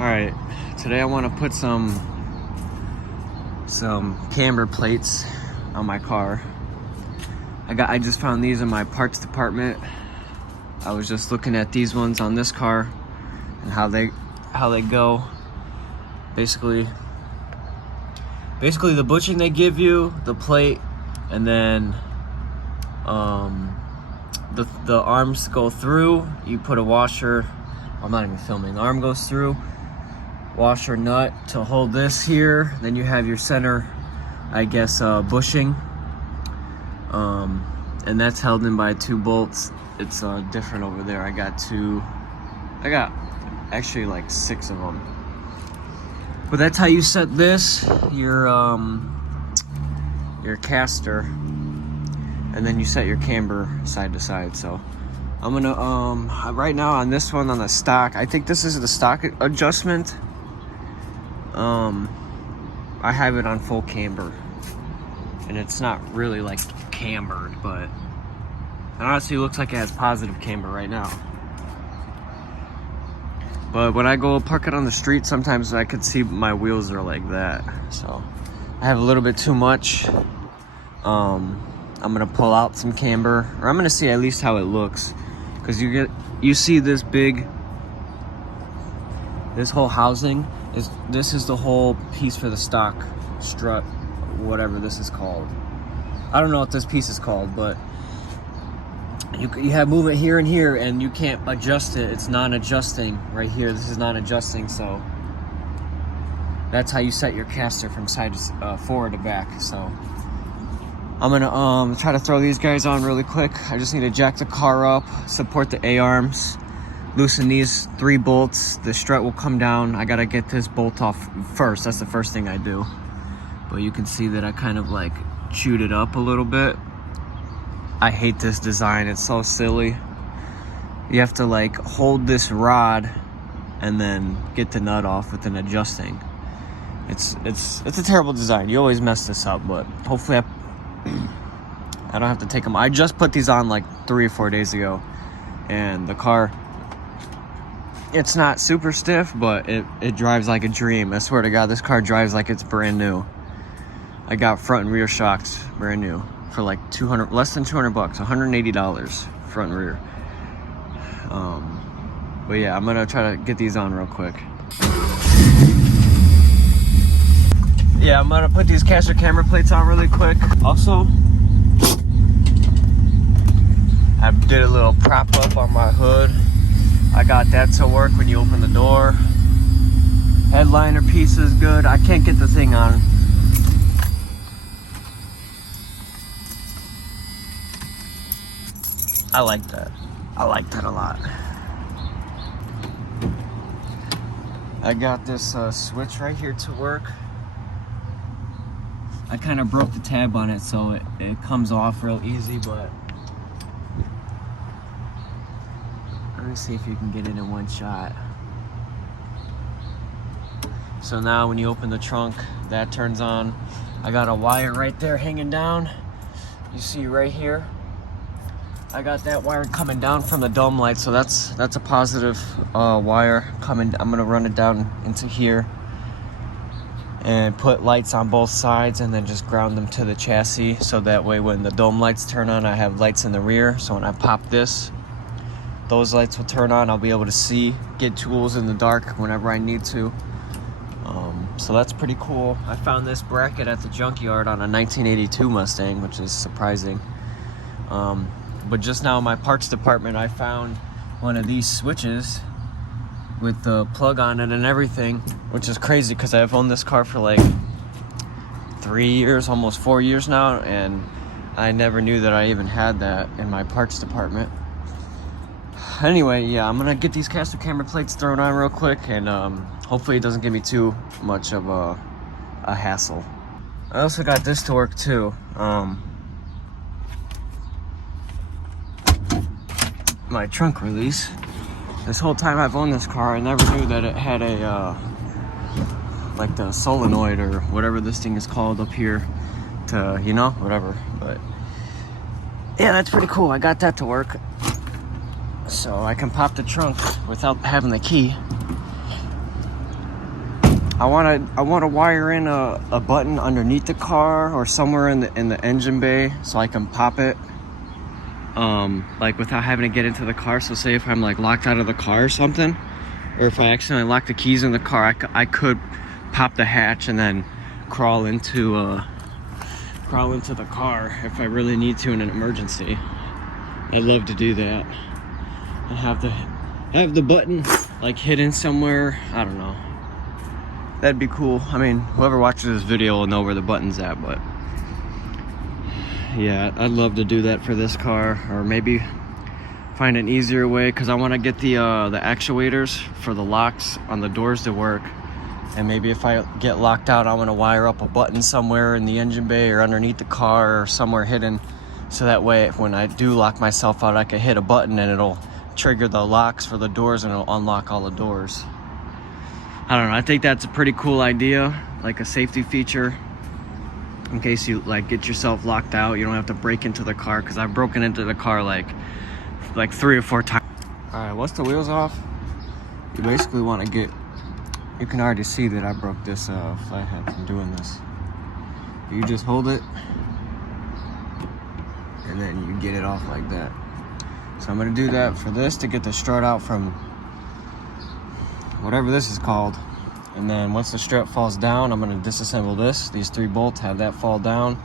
Alright, today I want to put some camber plates on my car. I just found these in my parts department. I was just looking at these ones on this car and how they go. Basically the bushing they give you, the plate, and then the arms go through. You put a washer. I'm not even filming. The arm goes through. Washer nut to hold this here. Then you have your center, I guess, bushing. And that's held in by 2 bolts. It's different over there. I got actually like 6 of them. But that's how you set this, your caster, and then you set your camber side to side. So I'm gonna right now on this one, on the stock, I think this is the stock adjustment. I have it on full camber, and it's not really like cambered, but it honestly looks like it has positive camber right now. But when I go park it on the street, sometimes I could see my wheels are like that. So I have a little bit too much. I'm gonna pull out some camber, or I'm gonna see at least how it looks, because you see this whole housing this is the whole piece for the stock strut, whatever this is called. I don't know what this piece is called, but you have movement here and here, and you can't adjust it. It's non-adjusting right here. This is non-adjusting, so that's how you set your caster from side to forward to back. So I'm gonna try to throw these guys on really quick. I just need to jack the car up, support the A-arms, loosen these 3 bolts. The strut will come down. I gotta get this bolt off first. That's the first thing I do. But you can see that I kind of like chewed it up a little bit. I hate this design. It's so silly. You have to like hold this rod and then get the nut off with an adjusting. It's a terrible design. You always mess this up, but hopefully I don't have to take them. I just put these on like 3 or 4 days ago, and the car, it's not super stiff, but it drives like a dream. I swear to God, this car drives like it's brand new. I got front and rear shocks brand new for like less than 200 bucks, $180 front and rear. But yeah, I'm gonna try to get these on real quick. Yeah, I'm gonna put these caster camber plates on really quick. Also, I did a little prop up on my hood. I got that to work when you open the door. Headliner piece is good. I can't get the thing on. I like that. I like that a lot. I got this switch right here to work. I kind of broke the tab on it, so it comes off real easy, but let me see if you can get it in one shot. So now when you open the trunk, that turns on. I got a wire right there hanging down. You see right here, I got that wire coming down from the dome light, so that's a positive wire coming. I'm gonna run it down into here and put lights on both sides, and then just ground them to the chassis, so that way when the dome lights turn on, I have lights in the rear. So when I pop this, those lights will turn on. I'll be able to see, get tools in the dark whenever I need to. So that's pretty cool. I found this bracket at the junkyard on a 1982 Mustang, which is surprising. But just now in my parts department, I found one of these switches with the plug on it and everything, which is crazy because I've owned this car for like 3 years, almost 4 years now, and I never knew that I even had that in my parts department. Anyway, yeah, I'm gonna get these caster camber plates thrown on real quick, and hopefully it doesn't give me too much of a hassle. I also got this to work too. My trunk release. This whole time I've owned this car, I never knew that it had a like the solenoid or whatever this thing is called up here to, you know, whatever. But yeah, that's pretty cool. I got that to work, so I can pop the trunk without having the key. I want to wire in a button underneath the car or somewhere in the engine bay so I can pop it, like without having to get into the car. So say if I'm like locked out of the car or something, or if I accidentally lock the keys in the car, I could pop the hatch and then crawl into the car if I really need to in an emergency. I'd love to do that and have the button like hidden somewhere. I don't know. That'd be cool. I mean, whoever watches this video will know where the button's at, but yeah, I'd love to do that for this car, or maybe find an easier way, because I want to get the actuators for the locks on the doors to work. And maybe if I get locked out, I want to wire up a button somewhere in the engine bay or underneath the car or somewhere hidden, so that way when I do lock myself out, I can hit a button and it'll trigger the locks for the doors and it'll unlock all the doors. I don't know, I think that's a pretty cool idea, like a safety feature in case you like get yourself locked out. You don't have to break into the car, because I've broken into the car like 3 or 4 times. All right, once the wheel's off, you basically want to get, you can already see that I broke this flathead from doing this. You just hold it and then you get it off like that. So I'm gonna do that for this to get the strut out from whatever this is called. And then once the strut falls down, I'm gonna disassemble these 3 bolts, have that fall down.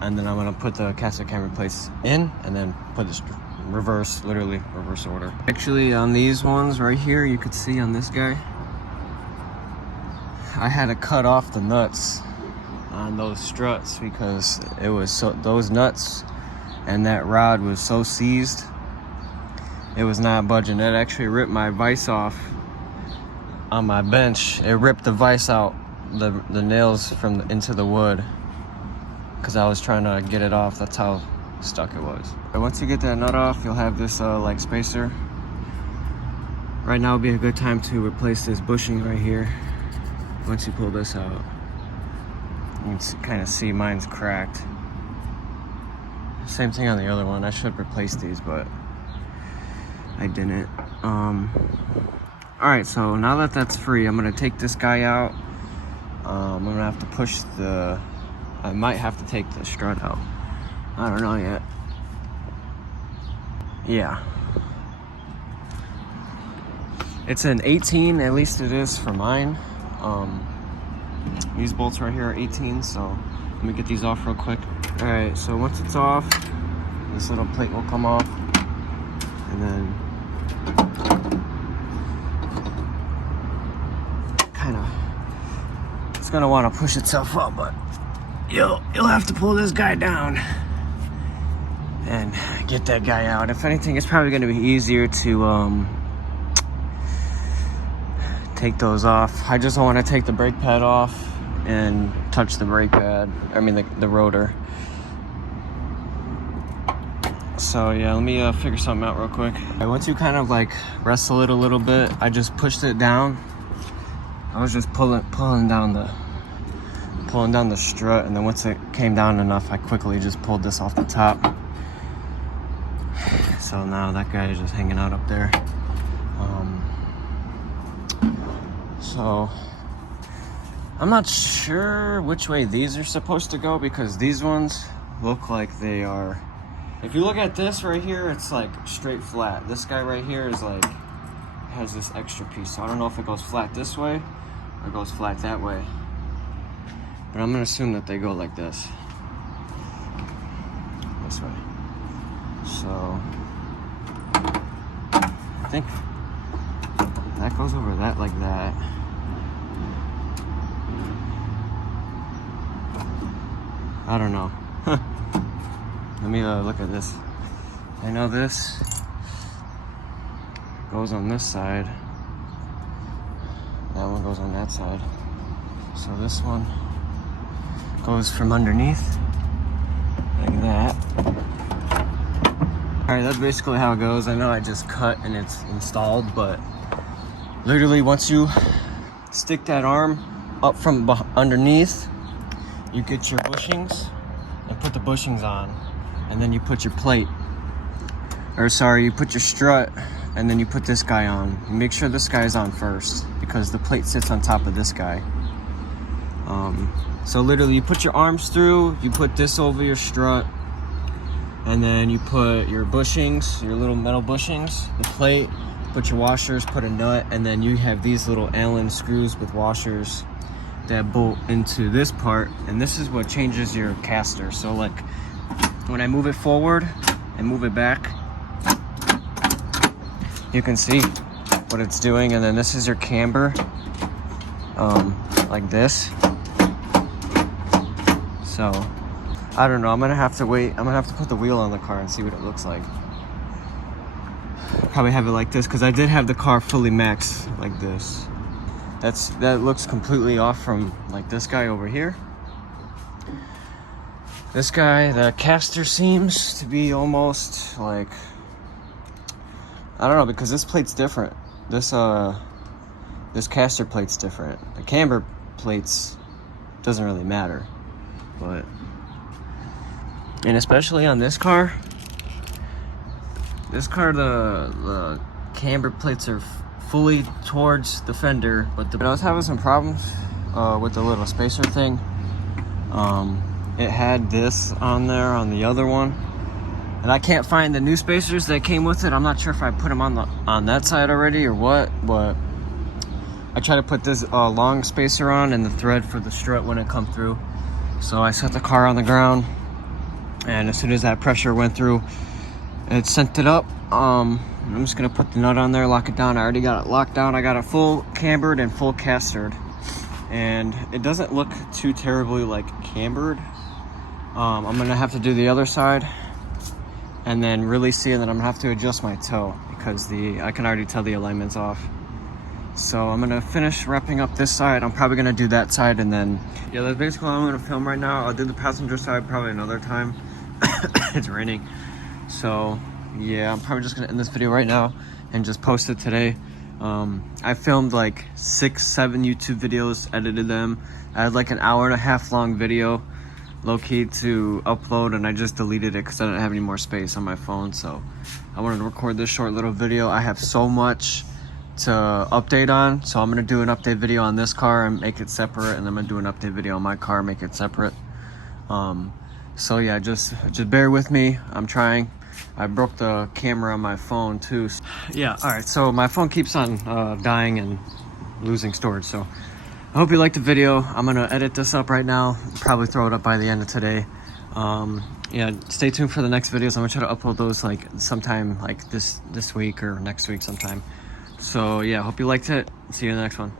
And then I'm gonna put the caster camber plates in and then put this literally reverse order. Actually, on these ones right here, you could see on this guy, I had to cut off the nuts on those struts because it was those nuts and that rod was so seized, it was not budging. It actually ripped my vise off on my bench. It ripped the vise out, the nails into the wood, because I was trying to get it off. That's how stuck it was. And once you get that nut off, you'll have this like spacer. Right now would be a good time to replace this bushing right here. Once you pull this out, you can kind of see mine's cracked. Same thing on the other one. I should replace these, but I didn't. All right, so now that that's free, I'm gonna take this guy out. I'm gonna have to push I might have to take the strut out. I don't know yet. Yeah. It's an 18, at least it is for mine. These bolts right here are 18, so let me get these off real quick. All right, so once it's off, this little plate will come off, and then kind of, it's gonna want to push itself up, but you'll have to pull this guy down and get that guy out. If anything, it's probably gonna be easier to take those off. I just don't want to take the brake pad off and touch the brake pad, I mean the rotor. So yeah, let me figure something out real quick. Once you kind of like wrestle it a little bit, I just pushed it down. I was just pulling down the strut, and then once it came down enough, I quickly just pulled this off the top. So now that guy is just hanging out up there. So I'm not sure which way these are supposed to go, because these ones look like they are, if you look at this right here, it's like straight flat. This guy right here is like, has this extra piece. So I don't know if it goes flat this way or goes flat that way, but I'm gonna assume that they go like this way. So I think that goes over that like that. I don't know. Let me look at this. I know this goes on this side. That one goes on that side. So this one goes from underneath like that. All right, that's basically how it goes. I know I just cut and it's installed, but literally once you stick that arm up from underneath, you get your bushings and put the bushings on, and then you put your plate, or sorry, you put your strut and then you put this guy on. Make sure this guy is on first because the plate sits on top of this guy. So literally you put your arms through, you put this over your strut, and then you put your bushings, your little metal bushings, the plate, put your washers, put a nut, and then you have these little Allen screws with washers that bolt into this part, and this is what changes your caster. So like when I move it forward and move it back, you can see what it's doing. And then this is your camber, like this. So I don't know, I'm gonna have to wait. I'm gonna have to put the wheel on the car and see what it looks like. Probably have it like this because I did have the car fully maxed like this. That looks completely off from like this guy over here. This guy, the caster seems to be almost like, I don't know, because this plate's different. This caster plate's different. The camber plates doesn't really matter, but, and especially on this car, the camber plates are fully towards the fender, but I was having some problems with the little spacer thing. It had this on there on the other one, and I can't find the new spacers that came with it. I'm not sure if I put them on that side already or what, but I tried to put this long spacer on and the thread for the strut when it come through. So I set the car on the ground, and as soon as that pressure went through, it sent it up. I'm just gonna put the nut on there, lock it down. I already got it locked down. I got it full cambered and full castered, and it doesn't look too terribly like cambered. I'm gonna have to do the other side and then really see, and then I'm gonna have to adjust my toe because I can already tell the alignment's off. So I'm gonna finish wrapping up this side. I'm probably gonna do that side, and then yeah, that's basically all I'm gonna film right now. I'll do the passenger side probably another time. It's raining, so yeah, I'm probably just gonna end this video right now and just post it today. I filmed like 6-7 YouTube videos, edited them. I had like an 1.5 hour long video low-key to upload, and I just deleted it because I didn't have any more space on my phone. So I wanted to record this short little video. I have so much to update on, so I'm gonna do an update video on this car and make it separate, and then I'm gonna do an update video on my car, make it separate. So yeah, just bear with me. I'm trying. I broke the camera on my phone too. Yeah, all right, so my phone keeps on dying and losing storage. So I hope you liked the video. I'm gonna edit this up right now, probably throw it up by the end of today. Yeah, stay tuned for the next videos. I'm gonna try to upload those like sometime like this week or next week sometime. So yeah, hope you liked it. See you in the next one.